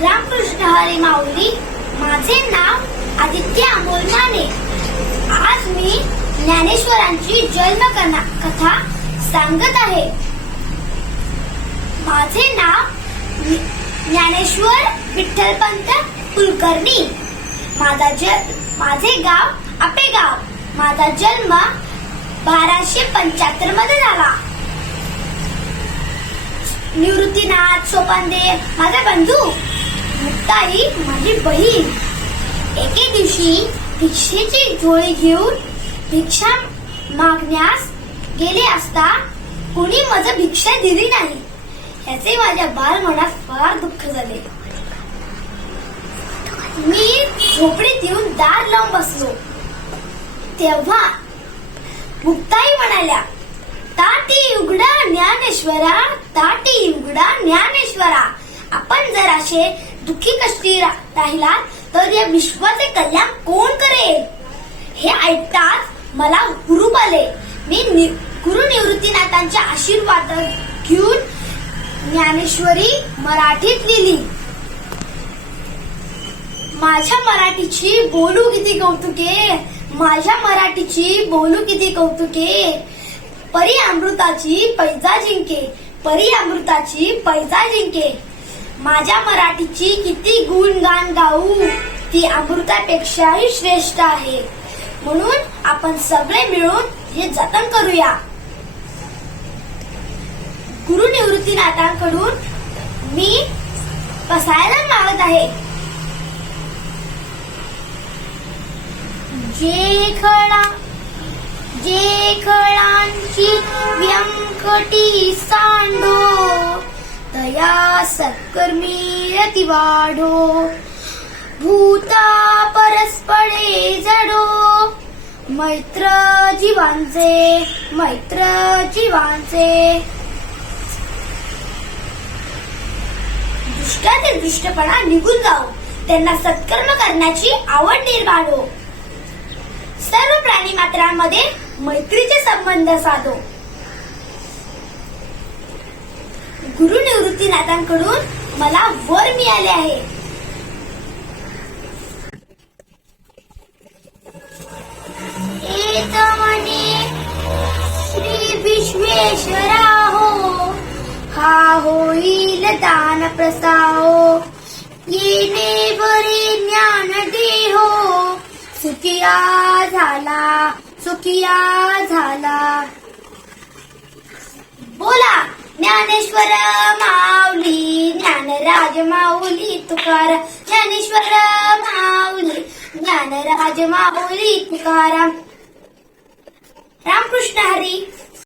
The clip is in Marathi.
रामकृष्ण हरे माऊली माझे नाव आदित्य अमोल माने आज मी ज्ञानेश्वरांची जन्म कथा सांगत आहे. माझे नाव ज्ञानेश्वर विठ्ठलपंत कुलकर्णी. माझा ज माझे गाव आपेगाव. माझा जन्म बाराशे पंच्याहत्तरमध्ये झाला. निवृत्तीनाथ सोपानदेव माझा बंधू. मुक्ताई माझी बहीण. एके दिवशी भिक्षेची झोळी घेऊन भिक्षा मागण्यास गेले असता कोणी माझं भिक्षा दिली नाही. याचे माझ्या बाल मनात फार दुःख झाले. मी झोपडीत येऊन दार लावून बसलो. तेव्हा मुक्ताई म्हणाल्या ताटी उघडा ज्ञानेश्वरा ताटी उघडा ज्ञानेश्वरा. आपण जर असे दुखी कष्टी राहिला तर या विश्वाचे कल्याण कोण करेल? हे ऐकताच मला हुरूप आले. मी नि- गुरु निवृत्तीनाथांच्या आशीर्वाद घेऊन ज्ञानेश्वरी मराठीत लिहिली. माझ्या मराठीची बोलू किती कौतुके? माझ्या मराठीची बोलू किती कौतुके? परी अमृताची पैजा जिंके. परी अमृताची पैजा जिंके. माझ्या मराठीची किती गुणगान गाऊ ती अमृतापेक्षाही श्रेष्ठ आहे. म्हणून आपण सगळे मिळून हे जतन करूया. गुरु निवृत्तीनाथांकडून मी पसायला मागत आहे. जे खळा जे खळांची व्यंकटी सांडो. या सत्कर्मी रती वाढो भूता परस्परे जडो मैत्र जीवांचे मैत्र जीवांचे. दुष्टातील दुष्टपणा निघून जाओ त्यांना सत्कर्म करण्याची आवड निर्माण. हो सर्व प्राणी मात्रांमध्ये मैत्रीचे संबंध साधो. गुरु निवृत्तीनाथांकडून मला वर मिळाले आहे. श्री विश्वेश्वरा हो हा होईल दान प्रस्ताव येणे बरे ज्ञान देहो सुखिया झाला सुखिया झाला. बोला ज्ञानेश्वर माऊली ज्ञानराज माऊली तुकाराम ज्ञानेश्वर माऊली ज्ञानराज माऊली तुकाराम रामकृष्ण हरी.